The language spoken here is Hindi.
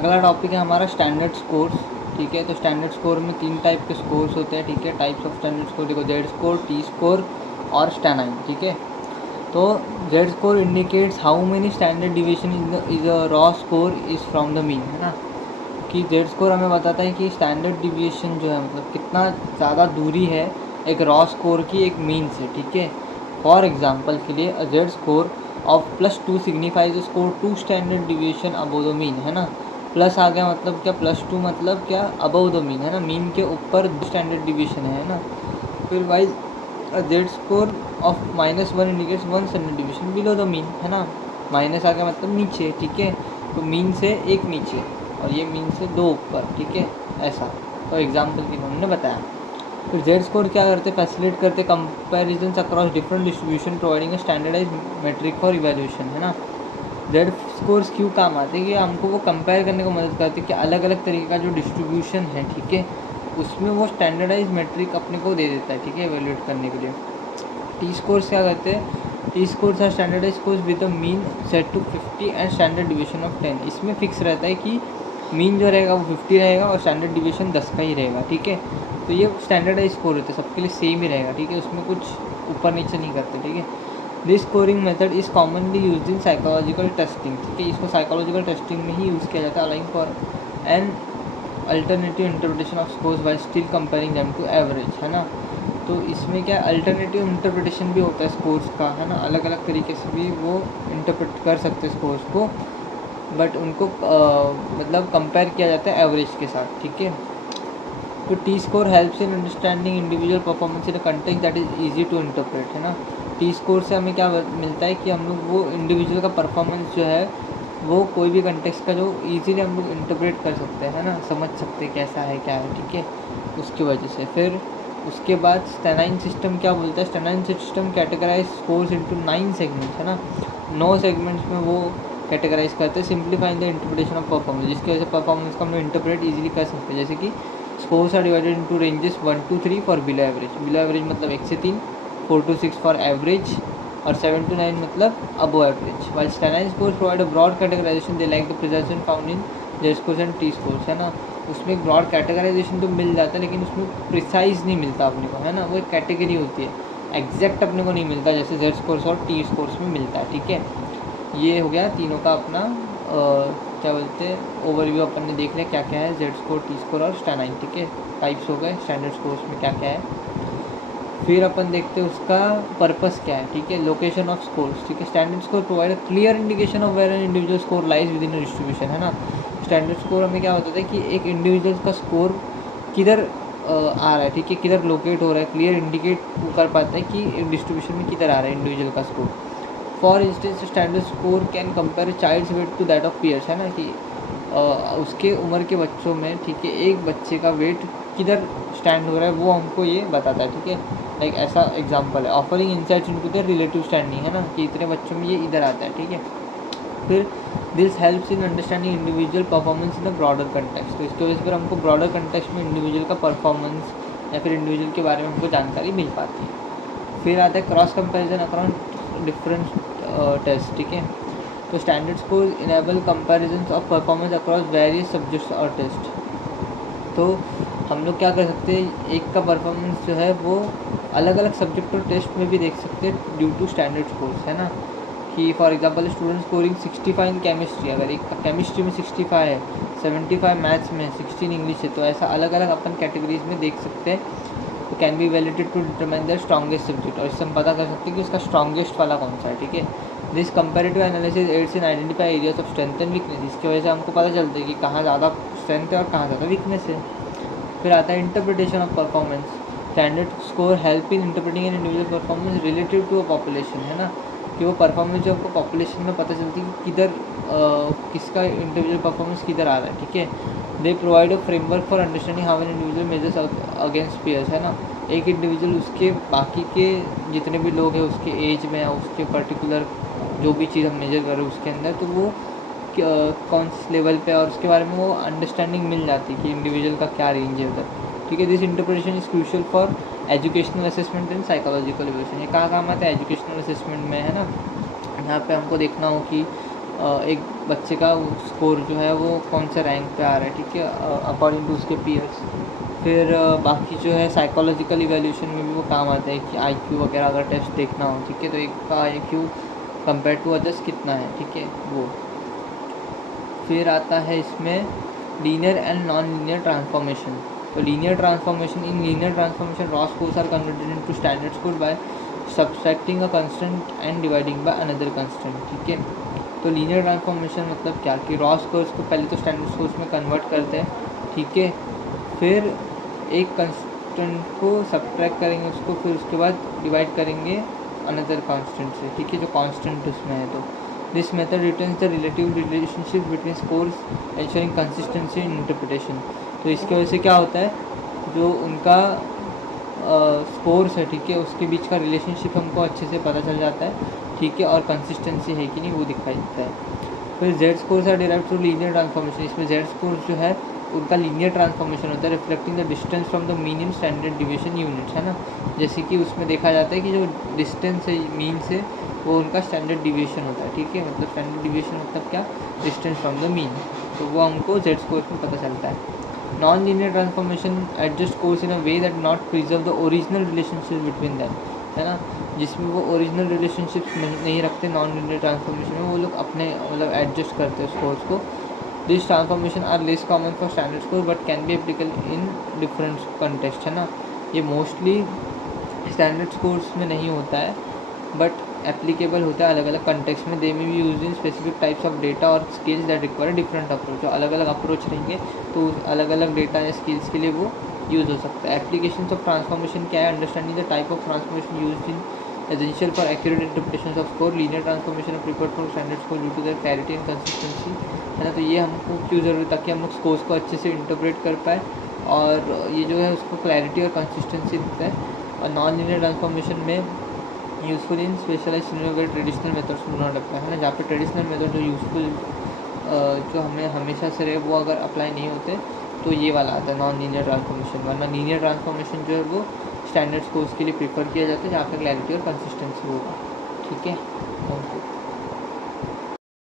अगला टॉपिक है हमारा स्टैंडर्ड स्कोर्स। ठीक है, तो स्टैंडर्ड स्कोर में 3 टाइप के स्कोर्स होते हैं। ठीक है, टाइप्स ऑफ स्टैंडर्ड स्कोर देखो, जेड स्कोर, टी स्कोर और स्टैनाइन। ठीक है, तो Z score indicates how many standard deviation is a raw score is from the mean, है ना। कि जेड स्कोर हमें बताता है कि स्टैंडर्ड डिविएशन जो है मतलब कितना ज़्यादा दूरी है एक रॉ स्कोर की एक मीन से। ठीक है, फॉर एग्जांपल के लिए a Z score of +2 signifies score 2 standard deviation above the mean, है ना। प्लस आ गया मतलब क्या, +2 मतलब क्या, अबव द मीन, है ना, मीन के ऊपर स्टैंडर्ड डिविएशन है ना। फिर wise a Z score of -1 indicates 1 standard deviation below the mean, है ना। माइनस आ गया मतलब नीचे। ठीक है, तो मीन से एक नीचे और ये मीन से 2 ऊपर। ठीक है, ऐसा तो एग्जाम्पल के हमने बताया। फिर जेड स्कोर क्या करते, फैसिलिटेट करते comparison across different distribution providing standardise metric for evaluation, है ना। जेड स्कोर्स क्यों काम आते हैं कि हमको वो कंपेयर करने को मदद करते हैं कि अलग अलग तरीके का जो डिस्ट्रीब्यूशन है, ठीक है, उसमें वो स्टैंडर्डाइज मेट्रिक अपने को दे देता है। ठीक है, इवैल्यूएट करने के लिए। टी स्कोर्स क्या करते हैं, t scores are standardise scores with the mean set to 50 and standard deviation of 10। इसमें फिक्स रहता है कि मीन जो रहेगा वो 50 रहेगा और स्टैंडर्ड डिविएशन 10 का ही रहेगा। ठीक है, तो ये स्टैंडर्डाइज स्कोर होते हैं, सबके लिए सेम ही रहेगा। ठीक है, उसमें कुछ ऊपर नीचे नहीं करते। ठीक है, this scoring method is commonly use in psychological testing. ठीक है, इसको साइकोलॉजिकल टेस्टिंग में ही यूज़ किया जाता है, allowing for an alternative interpretation of scores by still comparing them to average, है ना। तो इसमें क्या अल्टरनेटिव इंटरप्रिटेशन भी होता है स्कोर्स का, है ना, अलग अलग तरीके से भी वो इंटरप्रेट कर सकते हैं स्कोर्स को, बट उनको मतलब कंपेयर किया जाता है एवरेज के साथ। ठीक है, तो T score helps in understanding individual performance in a context that is easy to interpret, है ना। टी स्कोर से हमें क्या मिलता है कि हम लोग वो इंडिविजुअल का परफॉर्मेंस जो है वो कोई भी कंटेक्स्ट का जो इजीली हम लोग इंटरप्रेट कर सकते हैं, है ना, समझ सकते हैं कैसा है क्या है। ठीक है, उसकी वजह से फिर उसके बाद स्टेनाइन सिस्टम क्या बोलता है, stanine system categorize scores into 9 segments, है ना। 9 सेगमेंट्स में वो कैटेगराइज करते हैं, simplifying the interpretation of performance, जिसकी वजह से परफॉर्मेंस को हम लोग इंटरप्रेट इजीली कर सकते हैं। जैसे कि scores are divided into ranges 1 to 3 for below average, below average मतलब 1 से 3, 4 to 6 फॉर एवरेज और 7 to 9 मतलब above average. While stanine scores provide a broad categorization they like the precision found in Z scores and T scores, है ना। उसमें एक ब्रॉड कैटेगराइजेशन तो मिल जाता है लेकिन उसमें प्रिसाइज नहीं मिलता अपने को, है ना, वो एक कैटेगरी होती है, एग्जैक्ट अपने को नहीं मिलता जैसे जेड स्कोर्स और टी स्कोर्स में मिलता है। ठीक है, ये हो गया तीनों का अपना क्या बोलते हैं ओवरव्यू अपन ने देख लिया क्या क्या है जेड स्कोर, टी स्कोर और स्टेनाइन। ठीक है, टाइप्स हो गए स्टैंडर्ड स्कोर्स में क्या क्या है। फिर अपन देखते हैं उसका पर्पस क्या है। ठीक है, लोकेशन ऑफ स्कोर्स। ठीक है, standard score provide clear indication of where an individual score lies with in distribution, है ना। स्टैंडर्ड स्कोर हमें क्या बताता है कि एक इंडिविजुअल का स्कोर किधर आ रहा है, ठीक है, किधर लोकेट हो रहा है, क्लियर इंडिकेट कर पाता है कि डिस्ट्रीब्यूशन में किधर आ रहा है इंडिविजुअल का score. For instance standard score can compare child's weight to that of peers, है ना, कि उसके उम्र के बच्चों में, ठीक है, एक बच्चे का वेट किधर स्टैंड हो रहा है वो हमको ये बताता है। ठीक है, लाइक ऐसा एग्जांपल है offering insights into the relative standing, है ना, कि इतने बच्चों में ये इधर आता है। ठीक है, फिर this helps in understanding individual performance in the broader context. तो इसकी वजह से फिर हमको ब्रॉडर कंटेक्स्ट में इंडिविजुअल का परफॉर्मेंस या फिर इंडिविजुअल के बारे में हमको जानकारी मिल पाती है। फिर आता है cross comparison across different test. ठीक है, तो standard score enable comparison of performance across various subjects और टेस्ट। तो हम लोग क्या कर सकते हैं, एक का परफॉर्मेंस जो है वो अलग अलग सब्जेक्ट और टेस्ट में भी देख सकते हैं ड्यू टू स्टैंडर्ड स्कोर्स, है ना। कि for example student scoring 65 in chemistry, अगर एक का केमिस्ट्री में 65 है, 75 मैथ्स में, 16 इंग्लिश है, तो ऐसा अलग अलग अपन कैटेगरीज में देख सकते हैं। तो can be validated to determine the strongest subject, और इससे हम पता कर सकते हैं कि उसका स्ट्रॉन्गेस्ट वाला कौन सा है। ठीक है, this comparative analysis aids in identify areas of strength and weakness, इसकी वजह से हमको पता चलता है कि कहाँ ज़्यादा स्ट्रेंथ है और कहाँ ज़्यादा वीकनेस है। फिर आता है interpretation of performance. Standard score help in interpreting an individual performance relative to a population, है ना, कि वो परफॉर्मेंस जो हमको पॉपुलेशन में पता चलती है कि किधर किसका इंडिविजुअल परफॉर्मेंस किधर आ रहा है। ठीक है, they provide a framework for understanding how an individual measures against peers, है ना। एक इंडिविजुअल उसके बाकी के जितने भी लोग हैं उसके एज में या उसके पर्टिकुलर जो भी चीज़ हम मेजर कर रहे हैं उसके अंदर, तो वो कौन से लेवल पे और उसके बारे में वो अंडरस्टैंडिंग मिल जाती है कि इंडिविजुअल का क्या रेंज है उधर। ठीक है, this interpretation is crucial for educational assessment and psychological evaluation. ये कहाँ काम आता है, एजुकेशनल असेसमेंट में, है ना। यहाँ पे हमको देखना हो कि एक बच्चे का स्कोर जो है वो कौन सा रैंक पे आ रहा है, ठीक है, अकॉर्डिंग टू उसके पीयर्स। फिर बाकी जो है साइकोलॉजिकल इवैल्यूएशन में भी वो काम आता है कि आईक्यू वगैरह अगर टेस्ट देखना हो, ठीक है, तो एक का आईक्यू कंपेयर टू अदर्स कितना है, ठीक है वो। फिर आता है इसमें linear and non linear transformation. तो linear transformation, in linear transformation raw scores are converted into standard score by subtracting a constant and dividing by another constant, ठीक है। तो लीनियर ट्रांसफॉर्मेशन मतलब क्या कि रॉ स्कोर्स को पहले तो स्टैंडर्ड स्कोर्स में कन्वर्ट करते हैं, ठीक है, फिर एक कंस्टेंट को सब्ट्रैक्ट करेंगे उसको, फिर उसके बाद डिवाइड करेंगे अनदर कांस्टेंट से, ठीक है, जो कांस्टेंट उसमें है। तो this method returns the relative relationship between scores ensuring consistency in interpretation. तो इसकी वजह से क्या होता है, जो उनका स्कोर्स है, ठीक है, उसके बीच का रिलेशनशिप हमको अच्छे से पता चल जाता है, ठीक है, और कंसिस्टेंसी है कि नहीं वो दिखाई देता है। फिर Z scores are derived through linear transformation. इसमें जेड स्कोर्स जो है उनका लीनियर ट्रांसफॉर्मेशन होता है, reflecting the distance from the mean in standard deviation units, है ना। जैसे कि उसमें देखा जाता है कि जो डिस्टेंस है मीन से वो उनका स्टैंडर्ड डिविएशन होता है, ठीक है, मतलब स्टैंडर्ड डिविएशन मतलब क्या, डिस्टेंस फ्रॉम द मीन, तो वो हमको जेड स्कोर्स में पता चलता है। Non linear transformation adjust course in a way that not preserve the original relationship between them, है ना, जिसमें वो ओरिजिनल रिलेशनशिप्स नहीं रखते नॉन लीनियर ट्रांसफॉर्मेशन में, वो लोग अपने मतलब एडजस्ट करते हैं स्कोर्स को। This transformation are less common for standard score but can be applicable in different context, है ना। ये मोस्टली स्टैंडर्ड स्कोर्स में नहीं होता है बट एप्लीकेबल होता है अलग अलग कंटेक्स्ट में। दे में भी use in specific types of data और skills that require different approach. जो अलग अलग अप्रोच रहेंगे तो अलग अलग डेटा या स्किल्स के लिए वो यूज़ हो सकता है। एप्लीकेशंस ऑफ ट्रांसफॉर्मेशन क्या है, understanding the type of transformation used in essential for accurate interpretation of score. Linear transformation of preferred for standard score due to the clarity and consistency, है ना। तो ये हमको क्यों ज़रूरी, ताकि हम लोग स्कोर्स को अच्छे से इंटरप्रेट कर पाए और ये जो है उसको क्लैरिटी और कंसिस्टेंसी देता है। और नॉन लीनियर ट्रांसफॉर्मेशन में useful in specialize scenario traditional methods do not apply, है ना, जहाँ पे ट्रेडिशनल मेथड जो यूज़फुल जो हमें हमेशा से रहे वो अगर अप्लाई नहीं होते तो ये वाला आता है नॉन लीनियर ट्रांसफॉर्मेशन। वरना लीनियर ट्रांसफॉर्मेशन जो है वो स्टैंडर्ड कोर्स के लिए प्रेफर किया जाता है जहाँ पे क्लैरिटी और कंसिस्टेंसी होगा, ठीक है। Thank you.